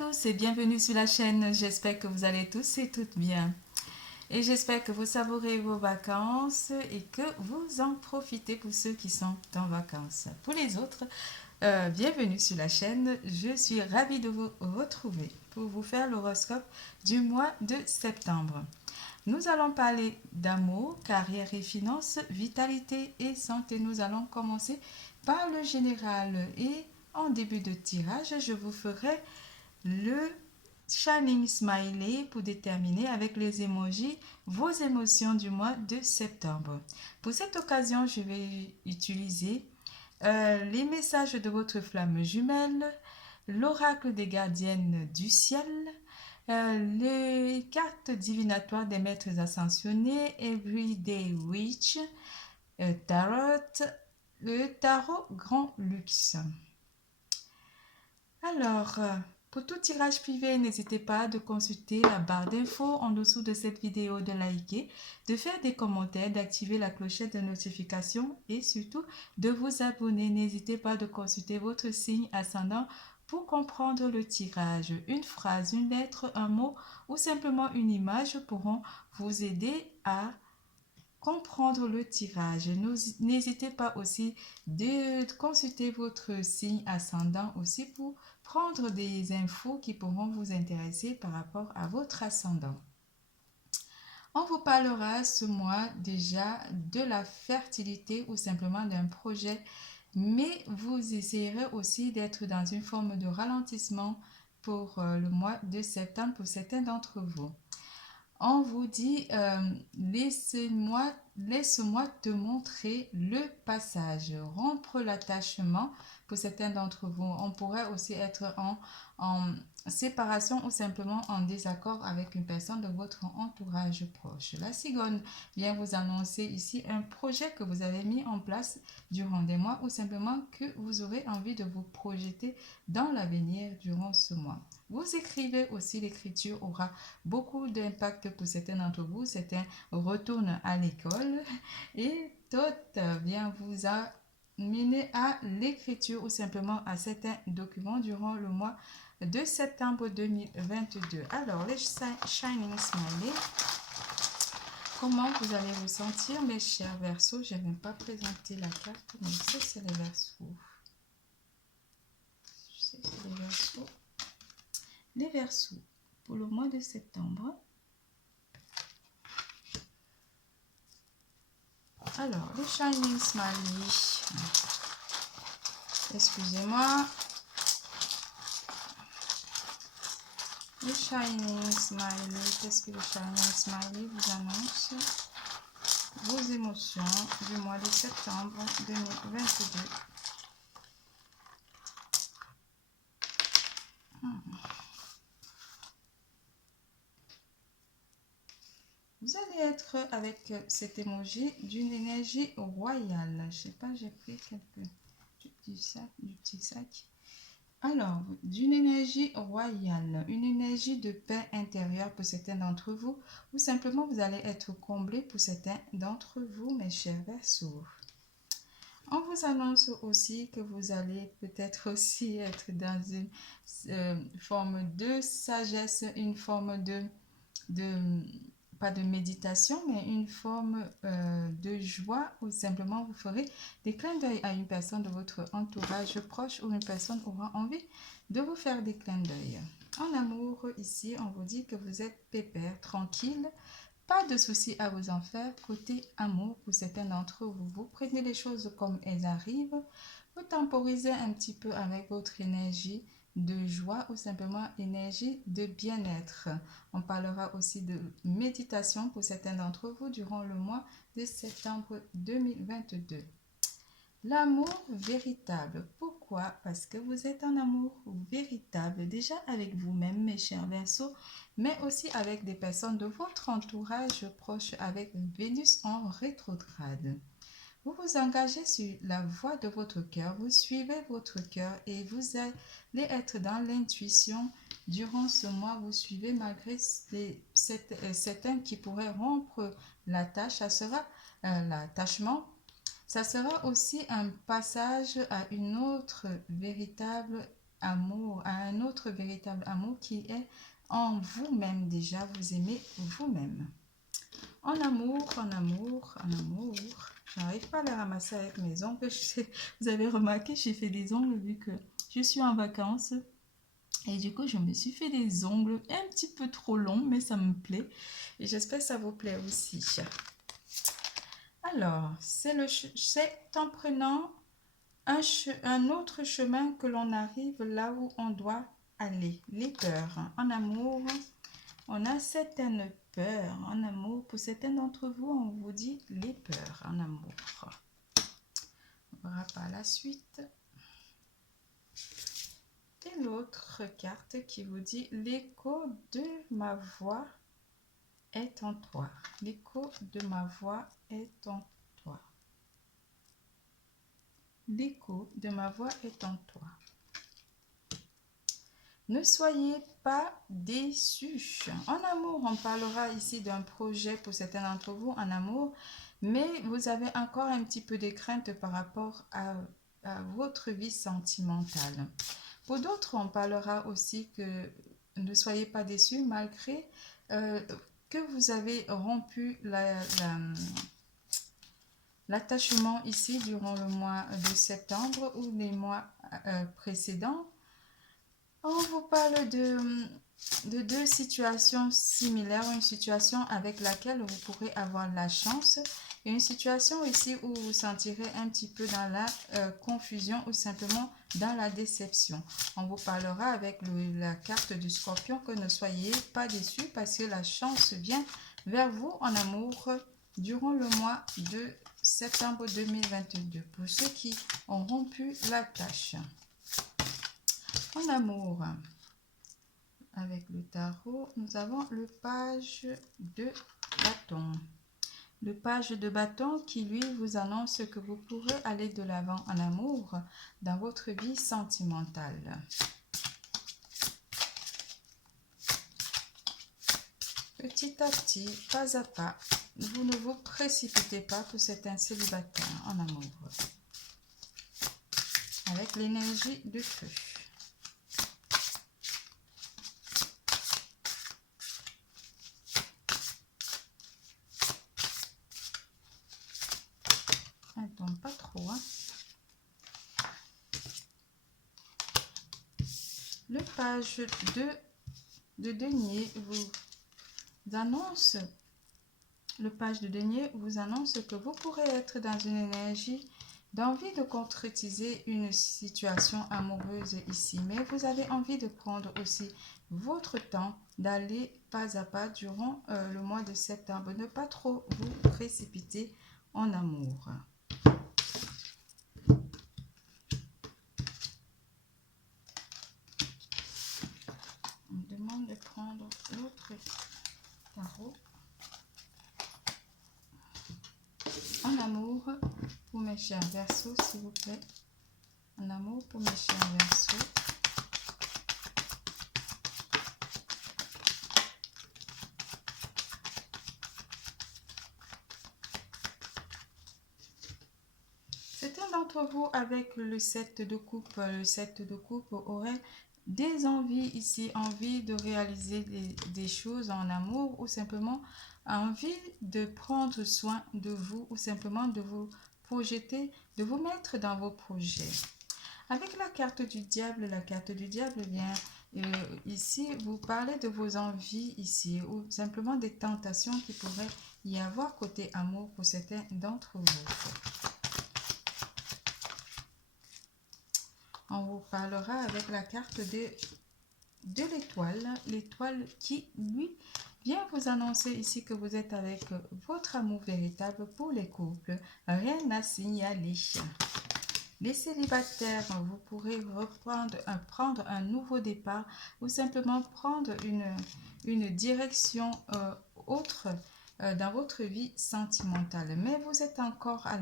tous et bienvenue sur la chaîne. J'espère que vous allez tous et toutes bien. Et j'espère que vous savourez vos vacances et que vous en profitez pour ceux qui sont en vacances. Pour les autres, bienvenue sur la chaîne. Je suis ravie de vous retrouver pour vous faire l'horoscope du mois de septembre. Nous allons parler d'amour, carrière et finances, vitalité et santé. Nous allons commencer par le général et en début de tirage, je vous ferai le Shining Smiley pour déterminer avec les emojis vos émotions du mois de septembre. Pour cette occasion, je vais utiliser les messages de votre flamme jumelle, l'oracle des gardiennes du ciel, les cartes divinatoires des maîtres ascensionnés, Everyday Witch, Tarot, le tarot Grand Luxe. Alors, pour tout tirage privé, n'hésitez pas de consulter la barre d'infos en dessous de cette vidéo, de liker, de faire des commentaires, d'activer la clochette de notification et surtout de vous abonner. N'hésitez pas de consulter votre signe ascendant pour comprendre le tirage. Une phrase, une lettre, un mot ou simplement une image pourront vous aider à comprendre le tirage. N'hésitez pas aussi de consulter votre signe ascendant aussi pour prendre des infos qui pourront vous intéresser par rapport à votre ascendant. On vous parlera ce mois déjà de la fertilité ou simplement d'un projet, mais vous essayerez aussi d'être dans une forme de ralentissement pour le mois de septembre pour certains d'entre vous. On vous dit, laisse-moi te montrer le passage, rompre l'attachement. Pour certains d'entre vous, on pourrait aussi être en séparation ou simplement en désaccord avec une personne de votre entourage proche. La cigogne vient vous annoncer ici un projet que vous avez mis en place durant des mois ou simplement que vous aurez envie de vous projeter dans l'avenir durant ce mois. Vous écrivez aussi, l'écriture aura beaucoup d'impact pour certains d'entre vous. Certains retournent à l'école et d'autres vient vous amener à l'écriture ou simplement à certains documents durant le mois de septembre 2022. Alors, les Shining Smiley, comment vous allez vous sentir, mes chers Verseaux? Je n'ai pas présenté la carte, mais je sais que c'est les Verseaux. Les Verseaux, pour le mois de septembre. Alors, le Shining Smiley. Excusez-moi. Le Shining Smiley. Qu'est-ce que le Shining Smiley vous annonce? Vos émotions du mois de septembre 2022. Vous allez être avec cet emoji d'une énergie royale. Je sais pas, j'ai pris du petit sac. Alors, d'une énergie royale, une énergie de paix intérieure pour certains d'entre vous, ou simplement vous allez être comblé pour certains d'entre vous, mes chers Verseaux. On vous annonce aussi que vous allez peut-être aussi être dans une forme de sagesse, une forme pas de méditation, mais une forme de joie, ou simplement vous ferez des clins d'œil à une personne de votre entourage proche ou une personne aura envie de vous faire des clins d'œil. En amour, ici, on vous dit que vous êtes pépère, tranquille, pas de soucis à vous en faire. Côté amour, pour certains d'entre vous, vous prenez les choses comme elles arrivent, vous temporisez un petit peu avec votre énergie de joie ou simplement énergie de bien-être. On parlera aussi de méditation pour certains d'entre vous durant le mois de septembre 2022. L'amour véritable. Pourquoi? Parce que vous êtes en amour véritable déjà avec vous-même, mes chers Verseaux, mais aussi avec des personnes de votre entourage proche avec Vénus en rétrograde. Vous vous engagez sur la voie de votre cœur, vous suivez votre cœur et vous allez être dans l'intuition. Durant ce mois, vous suivez malgré certains qui pourraient rompre la tâche, ça sera l'attachement. Ça sera aussi un passage à une autre véritable amour, à un autre véritable amour qui est en vous-même déjà. Vous aimez vous-même. En amour, en amour, en amour. J'arrive pas à les ramasser avec mes ongles. Vous avez remarqué, j'ai fait des ongles vu que je suis en vacances. Et du coup, je me suis fait des ongles un petit peu trop longs, mais ça me plaît. Et j'espère que ça vous plaît aussi. Alors, c'est en prenant un autre chemin que l'on arrive là où on doit aller. Les peurs. En amour, on a certaines peurs. En amour, pour certains d'entre vous, on vous dit les peurs en amour. On verra par la suite. Et l'autre carte qui vous dit l'écho de ma voix est en toi. L'écho de ma voix est en toi. L'écho de ma voix est en toi. Ne soyez pas déçus. En amour, on parlera ici d'un projet pour certains d'entre vous en amour, mais vous avez encore un petit peu de crainte par rapport à votre vie sentimentale. Pour d'autres, on parlera aussi que ne soyez pas déçus malgré que vous avez rompu l'attachement ici durant le mois de septembre ou les mois précédents. On vous parle de deux situations similaires, une situation avec laquelle vous pourrez avoir la chance et une situation ici où vous vous sentirez un petit peu dans la confusion ou simplement dans la déception. On vous parlera avec la carte du Scorpion que ne soyez pas déçus parce que la chance vient vers vous en amour durant le mois de septembre 2022 pour ceux qui ont rompu la tâche. En amour, avec le tarot, nous avons le page de bâton. Le page de bâton qui, lui, vous annonce que vous pourrez aller de l'avant en amour dans votre vie sentimentale. Petit à petit, pas à pas, vous ne vous précipitez pas pour certains célibataires en amour. Avec l'énergie de feu. Elle tombe pas trop, hein. Le page de denier vous annonce, le page de denier vous annonce que vous pourrez être dans une énergie d'envie de concrétiser une situation amoureuse ici, mais vous avez envie de prendre aussi votre temps, d'aller pas à pas durant le mois de septembre, ne pas trop vous précipiter en amour. On me demande de prendre l'autre tarot. En amour pour mes chers Verseaux, s'il vous plaît. En amour pour mes chers Verseaux. Certains d'entre vous avec le 7 de coupe, auraient des envies ici, envie de réaliser des choses en amour ou simplement envie de prendre soin de vous ou simplement de vous projeter, de vous mettre dans vos projets. Avec la carte du diable vient ici, vous parlez de vos envies ici ou simplement des tentations qui pourraient y avoir côté amour pour certains d'entre vous. On vous parlera avec la carte de l'étoile. L'étoile qui, lui, vient vous annoncer ici que vous êtes avec votre amour véritable pour les couples. Rien à signaler. Les célibataires, vous pourrez prendre un nouveau départ ou simplement prendre une direction autre dans votre vie sentimentale. Mais vous êtes encore à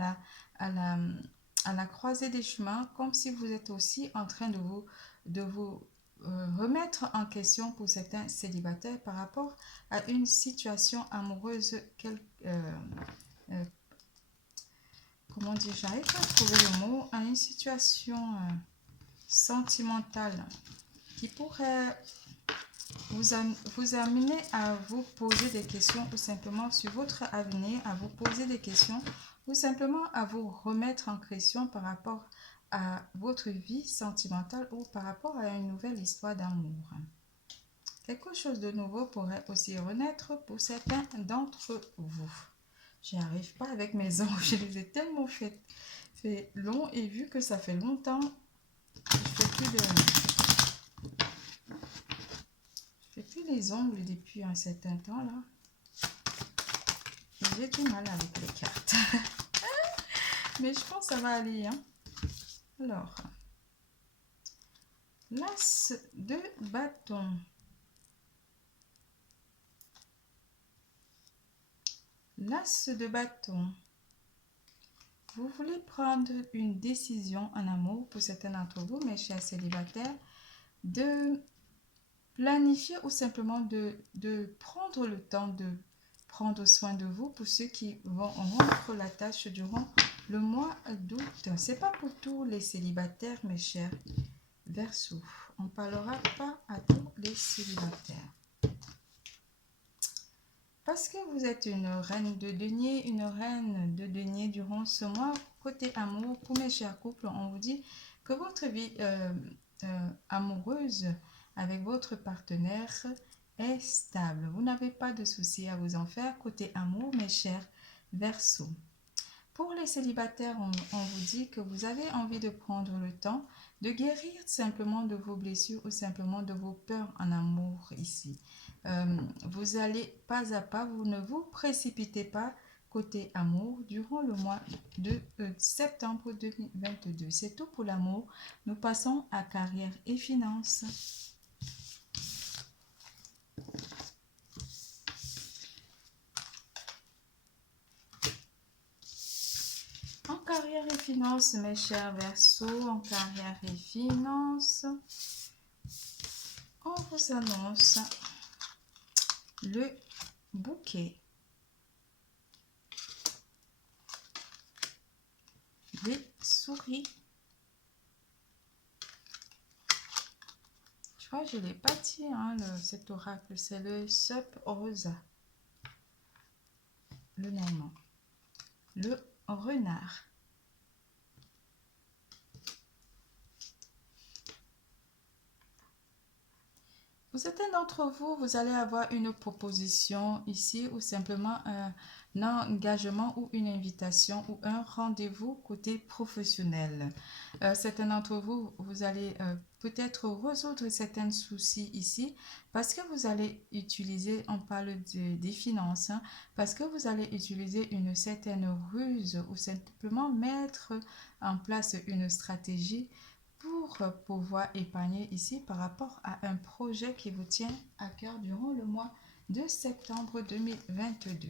la croisée des chemins, comme si vous êtes aussi en train de vous remettre en question pour certains célibataires par rapport à une situation amoureuse comment dire, j'arrive pas à trouver le mot, à une situation sentimentale qui pourrait vous amener à vous poser des questions ou simplement sur votre avenir, à vous poser des questions ou simplement à vous remettre en question par rapport à votre vie sentimentale ou par rapport à une nouvelle histoire d'amour. Quelque chose de nouveau pourrait aussi renaître pour certains d'entre vous. Je n'y arrive pas avec mes ongles, je les ai tellement fait longs et vu que ça fait longtemps, je fais plus les ongles depuis un certain temps là. J'ai du mal avec les cartes. Mais je pense que ça va aller. Hein. Alors, l'as de bâton. L'as de bâton. Vous voulez prendre une décision en amour pour certains d'entre vous, mes chers célibataires, de planifier ou simplement de prendre le temps de prendre soin de vous pour ceux qui vont rompre la tâche durant le mois d'août. C'est pas pour tous les célibataires, mes chers Verseaux. On ne parlera pas à tous les célibataires. Parce que vous êtes une reine de denier durant ce mois, côté amour, pour mes chers couples, on vous dit que votre vie amoureuse avec votre partenaire est stable. Vous n'avez pas de soucis à vous en faire côté amour, mes chers Verseaux. Pour les célibataires, on vous dit que vous avez envie de prendre le temps de guérir simplement de vos blessures ou simplement de vos peurs en amour ici. Vous allez pas à pas, vous ne vous précipitez pas côté amour durant le mois de septembre 2022. C'est tout pour l'amour. Nous passons à carrière et finances. En carrière et finances, mes chers Verseaux, en carrière et finances, on vous annonce le bouquet, les souris. Je crois que je ne l'ai pas dit, hein, cet oracle, c'est le Sup Rosa, le normand, le renard. Pour certains d'entre vous, vous allez avoir une proposition ici ou simplement un engagement ou une invitation ou un rendez-vous côté professionnel. Certains d'entre vous, vous allez peut-être résoudre certains soucis ici parce que vous allez utiliser, on parle des finances, hein, parce que vous allez utiliser une certaine ruse ou simplement mettre en place une stratégie pour pouvoir épargner ici par rapport à un projet qui vous tient à cœur durant le mois de septembre 2022.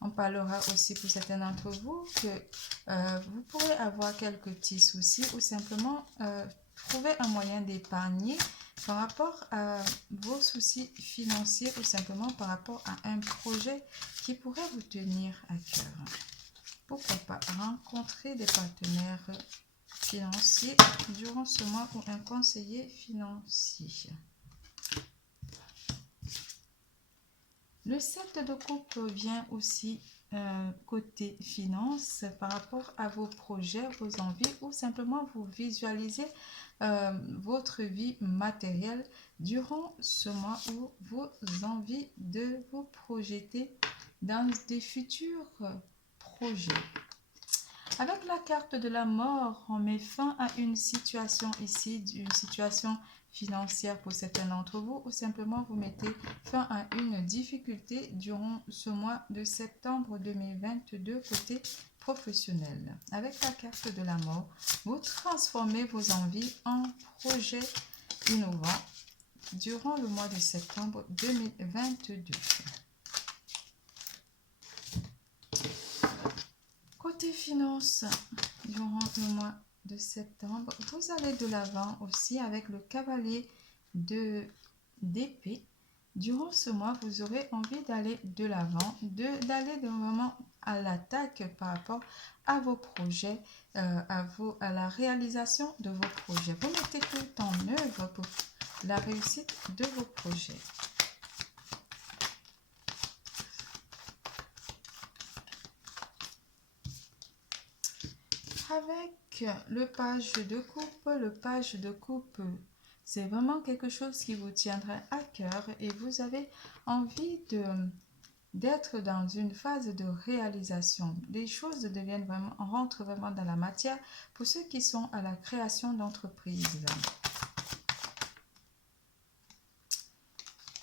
On parlera aussi pour certains d'entre vous que vous pourrez avoir quelques petits soucis ou simplement trouver un moyen d'épargner par rapport à vos soucis financiers ou simplement par rapport à un projet qui pourrait vous tenir à cœur. Pourquoi pas rencontrer des partenaires financier durant ce mois ou un conseiller financier. Le 7 de coupe vient aussi côté finance par rapport à vos projets, vos envies ou simplement vous visualisez votre vie matérielle durant ce mois où vous avez envie de vous projeter dans des futurs projets. Avec la carte de la mort, on met fin à une situation ici, une situation financière pour certains d'entre vous, ou simplement vous mettez fin à une difficulté durant ce mois de septembre 2022 côté professionnel. Avec la carte de la mort, vous transformez vos envies en projets innovants durant le mois de septembre 2022. Côté finances, durant le mois de septembre, vous allez de l'avant aussi avec le cavalier d'épée durant ce mois, vous aurez envie d'aller de l'avant, d'aller vraiment à l'attaque par rapport à vos projets, à la réalisation de vos projets. Vous mettez tout en œuvre pour la réussite de vos projets. Avec le page de coupe, c'est vraiment quelque chose qui vous tiendrait à cœur et vous avez envie d'être dans une phase de réalisation. Les choses deviennent vraiment, on rentre vraiment dans la matière pour ceux qui sont à la création d'entreprises.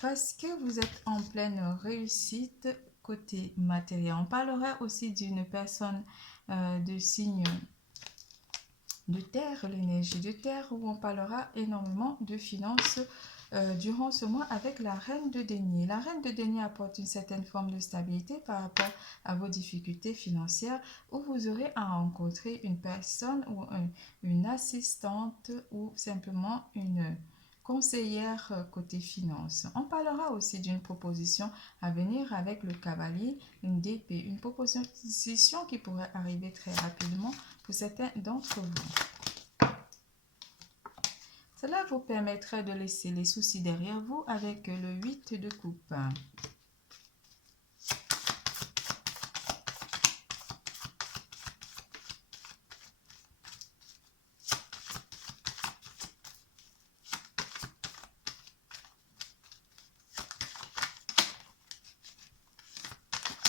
Parce que vous êtes en pleine réussite côté matériel. On parlera aussi d'une personne de signe de terre, l'énergie de terre, où on parlera énormément de finances durant ce mois avec la reine de denier. La reine de denier apporte une certaine forme de stabilité par rapport à vos difficultés financières, où vous aurez à rencontrer une personne ou une assistante ou simplement une conseillère côté finance. On parlera aussi d'une proposition à venir avec le cavalier, une DP, une proposition qui pourrait arriver très rapidement pour certains d'entre vous. Cela vous permettra de laisser les soucis derrière vous avec le 8 de coupe.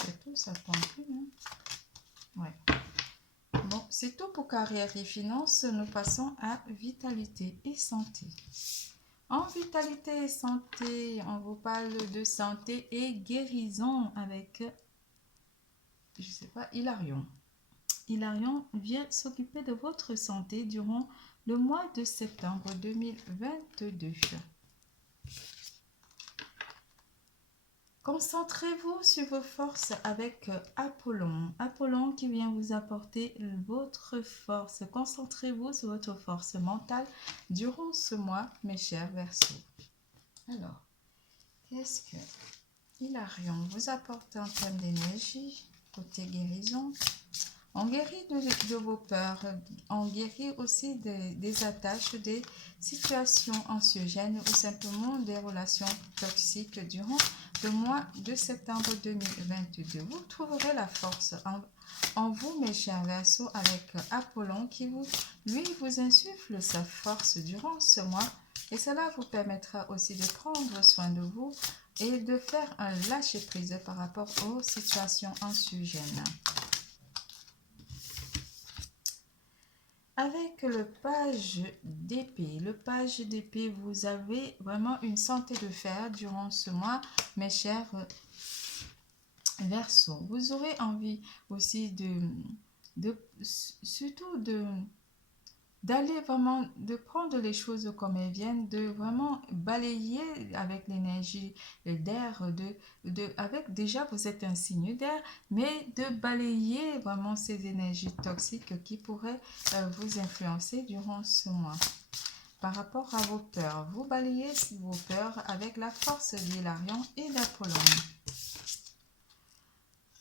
C'est tout, ça ne tombe plus. Hein? Ouais. Bon, c'est tout pour carrière et finances. Nous passons à vitalité et santé. En vitalité et santé, on vous parle de santé et guérison avec, je sais pas, Hilarion. Hilarion vient s'occuper de votre santé durant le mois de septembre 2022. Concentrez-vous sur vos forces avec Apollon. Apollon qui vient vous apporter votre force. Concentrez-vous sur votre force mentale durant ce mois, mes chers Verseaux. Alors, qu'est-ce que Hilarion vous apporte en termes d'énergie, côté guérison? On guérit de vos peurs, on guérit aussi des attaches, des situations anxiogènes ou simplement des relations toxiques durant le mois de septembre 2022. Vous trouverez la force en vous, mes chers Verseaux, avec Apollon qui lui vous insuffle sa force durant ce mois et cela vous permettra aussi de prendre soin de vous et de faire un lâcher-prise par rapport aux situations anxiogènes. Avec le page d'épée, vous avez vraiment une santé de fer durant ce mois, mes chers Verseaux. Vous aurez envie aussi d'aller vraiment, de prendre les choses comme elles viennent, de vraiment balayer avec l'énergie d'air, avec déjà vous êtes un signe d'air, mais de balayer vraiment ces énergies toxiques qui pourraient vous influencer durant ce mois. Par rapport à vos peurs, vous balayez vos peurs avec la force d'Hilarion et d'Apollon.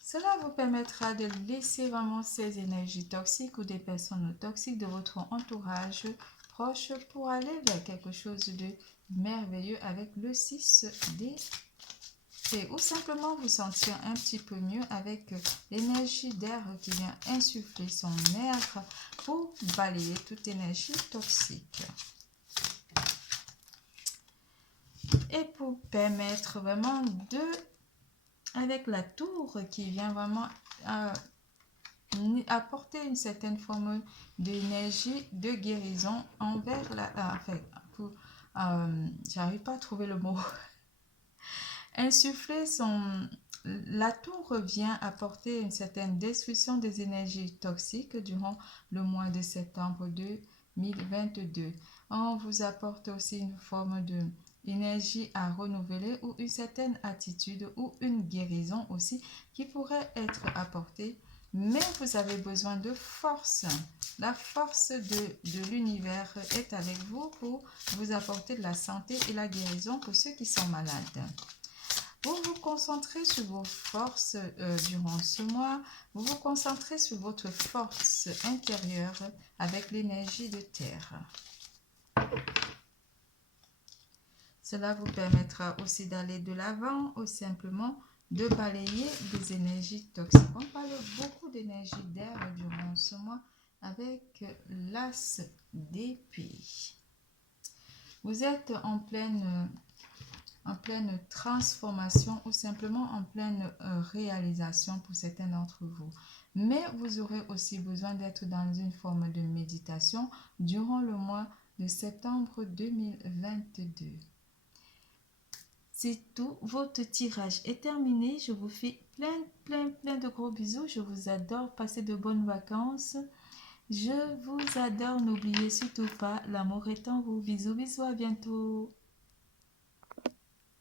Cela vous permettra de laisser vraiment ces énergies toxiques ou des personnes toxiques de votre entourage proche pour aller vers quelque chose de merveilleux avec le 6 d'épée. Ou simplement vous sentir un petit peu mieux avec l'énergie d'air qui vient insuffler son air pour balayer toute énergie toxique. Et pour permettre vraiment avec la tour qui vient vraiment apporter une certaine forme d'énergie de guérison envers j'arrive pas à trouver le mot. Insuffler la tour vient apporter une certaine destruction des énergies toxiques durant le mois de septembre 2022. On vous apporte aussi une forme de énergie à renouveler ou une certaine attitude ou une guérison aussi qui pourrait être apportée mais vous avez besoin de force. La force de l'univers est avec vous pour vous apporter de la santé et la guérison pour ceux qui sont malades. Vous vous concentrez sur vos forces durant ce mois. Vous vous concentrez sur votre force intérieure avec l'énergie de terre. Cela vous permettra aussi d'aller de l'avant ou simplement de balayer des énergies toxiques. On parle beaucoup d'énergie d'air durant ce mois avec l'as d'épée. Vous êtes en pleine transformation ou simplement en pleine réalisation pour certains d'entre vous. Mais vous aurez aussi besoin d'être dans une forme de méditation durant le mois de septembre 2022. C'est tout, votre tirage est terminé. Je vous fais plein de gros bisous. Je vous adore, passez de bonnes vacances. Je vous adore, n'oubliez surtout pas, l'amour est en vous. Bisous, à bientôt.